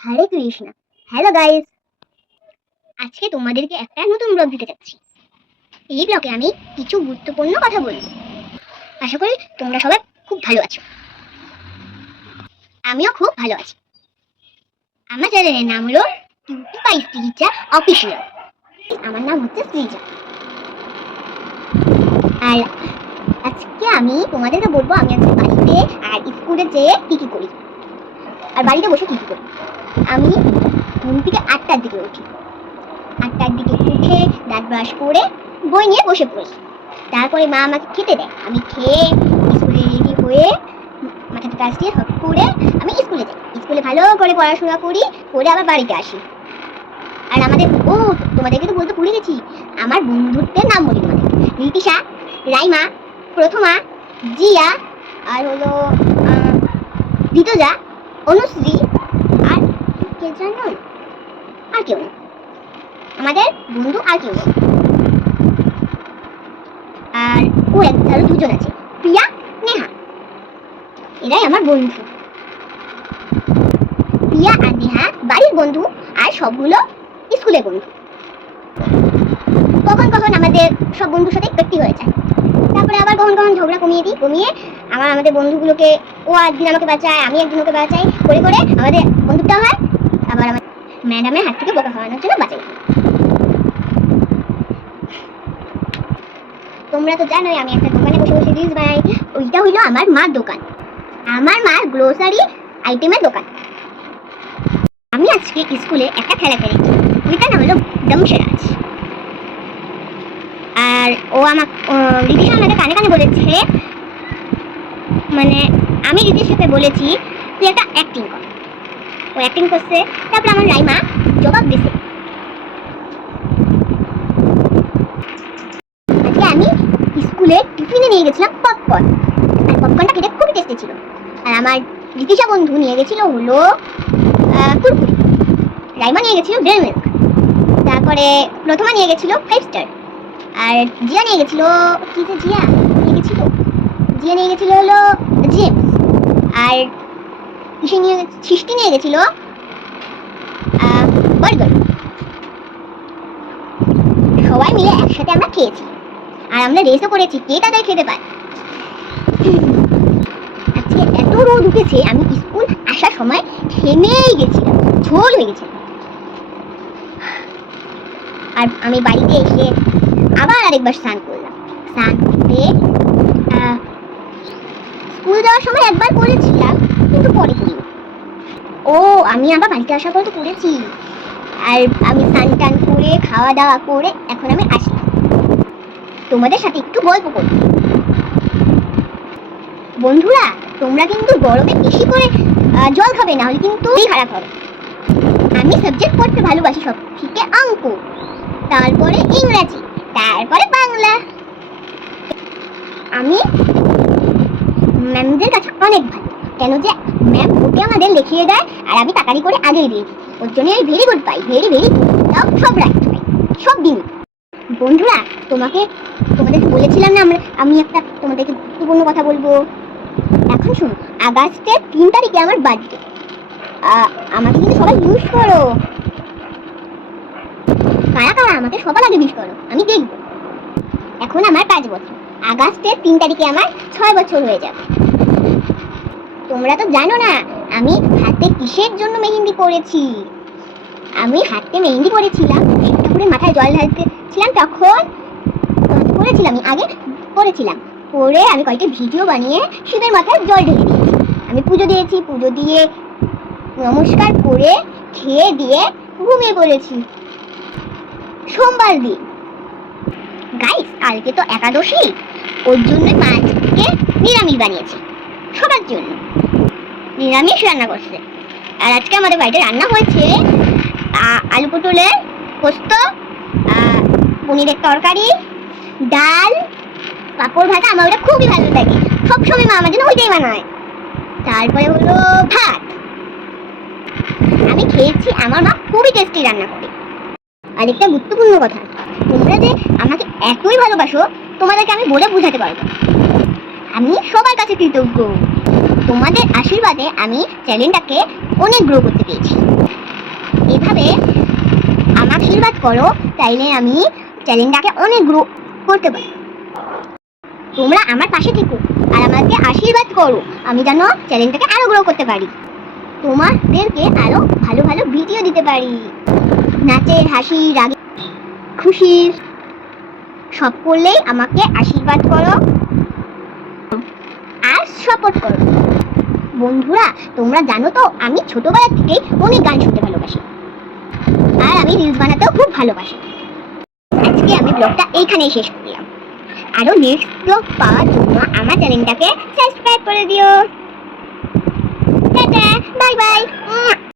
হরে Krishna. Hello guys আজকে তোমাদেরকে একটা নতুন ব্লগ দিতে যাচ্ছি। এই ব্লগে আমি কিছু গুরুত্বপূর্ণ কথা বলব। আশা করি তোমরা সবাই খুব ভালো আছো। আমিও খুব ভালো আছি। আমার চ্যানেলের নাম হলো শ্রীজা অফিসিয়াল আমার নাম হচ্ছে শ্রীজা আর আজকে আমি তোমাদেরকে বলব আমি আজকে বাড়িতে আর স্কুলে যেয়ে কি কি করি। আর বাড়িতে বসে কি কি করি। আমি ঘুম থেকে আটটার দিকে উঠি। আটটার দিকে উঠে দাঁত ব্রাশ করে বই নিয়ে বসে পড়ি। তারপরে মা আমাকে খেতে দেয়। আমি খেয়ে স্কুলে রেডি হয়ে মাথাতে কাজ দিয়ে সব করে আমি স্কুলে যাই। স্কুলে ভালো করে পড়াশোনা করি, করে আবার বাড়িতে আসি। আর আমাদের ও, তোমাদেরকে তো বলতে ভুলে গেছি, আমার বন্ধুত্বের নাম বলি তোমাদের। রিতিশা, রাইমা, প্রথমা, জিয়া, আর হলো ঋতুজা অনুশ্রী কে জানো আর কেউ না। আমাদের বন্ধু আর কেউ আর ও এক দুজন আছে, প্রিয়া, নেহা। এরাই আমার বন্ধু। প্রিয়া আর নেহা বাড়ির বন্ধু আর সবগুলো স্কুলের বন্ধু। কখন কখন আমাদের সব বন্ধুর সাথে একটি হয়ে যায়। তারপরে আবার কখন কখন ঝগড়া কমিয়ে দিই, কমিয়ে আমার আমাদের বন্ধুগুলোকে, ও একদিন আমাকে বাঁচায়, আমি একদিন ওকে বাঁচাই, করে করে আমাদের বন্ধুত্ব হয়। আবার আমার ম্যাডামের হাত থেকে বোকা খাওয়ানোর জন্য বাঁচাই তোমরা তো জানোই আমি একটা দোকানে বসে বসে রিলস বানাই। ওইটা হইল আমার মার দোকান। আমার মার গ্লোসারি আইটেমের দোকান। আমি আজকে স্কুলে একটা খেলা খেলেছি ওইটার নাম হলো দমসেরাজ আর ও আমার রিদিশা আমাকে কানে কানে বলেছে মানে আমি রিদিশাকে বলেছি, তুই একটা অ্যাক্টিং কর। ও অ্যাক্টিং করছে, তারপর আমার রাইমা জবাব দিছে। আজকে আমি স্কুলে টিফিনে নিয়ে গেছিলাম পপকর্ন আর পপকর্নটা খেতে খুবই টেস্টি ছিল। আর আমার রিতিশা বন্ধু নিয়ে গেছিল হলো কুরকুরি। রাইমা নিয়ে গেছিল ডেয়ারি মিল্ক। তারপরে প্রথমা নিয়ে গেছিল ফাইভ স্টার আর জিয়া নিয়ে গেছিল, কি যে জিয়া? নিয়ে গেছিল? জিয়া নিয়ে গেছিল হলো জেমস আর কিসে নিয়ে সৃষ্টি নিয়ে গেছিল। বার্গার সবাই মিলে একসাথে আমরা খেয়েছি। আর আমরা রেসও করেছি, কে তাদের খেতে পায় আজকে এত রোদ উঠেছে, আমি স্কুল আসার সময় থেমেই গেছিলাম, ঝোল হয়ে গেছিলাম আর আমি বাড়িতে এসে আবার আরেকবার স্নান করলাম। স্নান করতে স্কুল যাওয়ার সময় একবার কিন্তু পরে করিনি ও, আমি আবার বাড়িতে আসার পর তো করেছি আর আমি স্নান টান করে, খাওয়া দাওয়া করে এখন আমি আসলাম তোমাদের সাথে একটু গল্প করি। বন্ধুরা, তোমরা কিন্তু গরমে বেশি করে জল খাবে না হলে কিন্তু খারাপ হবে। আমি সাবজেক্ট পড়তে ভালোবাসি সব থেকে অঙ্ক, তারপরে ইংরাজি, তারপরে বাংলা। আমি ম্যামদের কাছে অনেক ভালো। কেন যে ম্যাম ওকে আমাদের লিখিয়ে দেয় আর আমি তাড়াতাড়ি করে আগেই দিই। ওর জন্য আমি ভেরি গুড পাই ভেরি ভেরি তাও সব রাখতে পাই, সব দিন। বন্ধুরা, তোমাকে, তোমাদেরকে বলেছিলাম না আমরা, আমি একটা তোমাদেরকে গুরুত্বপূর্ণ কথা বলব। এখন শোনো, আগস্টের তিন তারিখে আমার বার্থডে আমাকে কিন্তু সবাই ইউজ করো। কারা কারা আমাকে সবার আগে বিশ করো, আমি দেখব। এখন আমার পাঁচ বছর। আগস্টের তিন তারিখে আমার ছয় বছর হয়ে যাবে। তোমরা তো জানো না, আমি হাতে কিসের জন্য মেহেন্দি করেছি আমি হাতে মেহেন্দি করেছিলাম একটা করে মাথায় জল ঢালতেছিলাম, তখন তোমাকে করেছিলাম আমি আগে করেছিলাম করে আমি কয়েকটি ভিডিও বানিয়ে শিবের মাথায় জল ঢেলে দিয়েছি। আমি পুজো দিয়েছি, পুজো দিয়ে নমস্কার করে খেয়ে দিয়ে ঘুমিয়ে পড়েছি। সোমবার দিন। গাইস কালকে তো একাদশী, ওর জন্য মা আজকে নিরামিষ বানিয়েছি, সবার জন্য। নিরামিষ রান্না করছে। আর আজকে আমাদের বাড়িতে রান্না হয়েছে আলু পটলের পোস্ত পনিরের তরকারি, ডাল, পাঁপড় ভাজা, আমার ওটা খুবই ভালো লাগে। সবসময় মা আমার জন্য ওইটাই বানায়। তারপরে হলো ভাত। আমি খেয়েছি, আমার মা খুবই টেস্টি রান্না করে। আর একটা গুরুত্বপূর্ণ কথা, তোমরা যে আমাকে এতই ভালোবাসো, তোমাদেরকে আমি বলে বোঝাতে পারব আমি সবার কাছে কৃতজ্ঞ। তোমাদের আশীর্বাদে আমি চ্যানেলটাকে অনেক গ্রো করতে পেরেছি। এভাবে আমাকে আশীর্বাদ করো, তাইলে আমি চ্যানেলটাকে অনেক গ্রো করতে পারি। তোমরা আমার পাশে থেকো আর আমাকে আশীর্বাদ করো, আমি যেন চ্যানেলটাকে আরও গ্রো করতে পারি। তোমাদেরকে আরও ভালো ভালো ভিডিও দিতে পারি। নাচের হাসি রাগে খুশির সব করলেই আমাকে আশীর্বাদ করো আর সাপোর্ট করো। বন্ধুরা, তোমরা জানো তো, আমি ছোটবেলা থেকেই অনেক গান শুনতে ভালোবাসি। আর আমি রিলস বানাতেও খুব ভালোবাসি। আজকে আমি ব্লগটা এইখানেই শেষ করলাম। আরও নেক্সট ব্লগ পাওয়ার জন্য আমার চ্যানেলটাকে সাবস্ক্রাইব করে দিও। Tata bye bye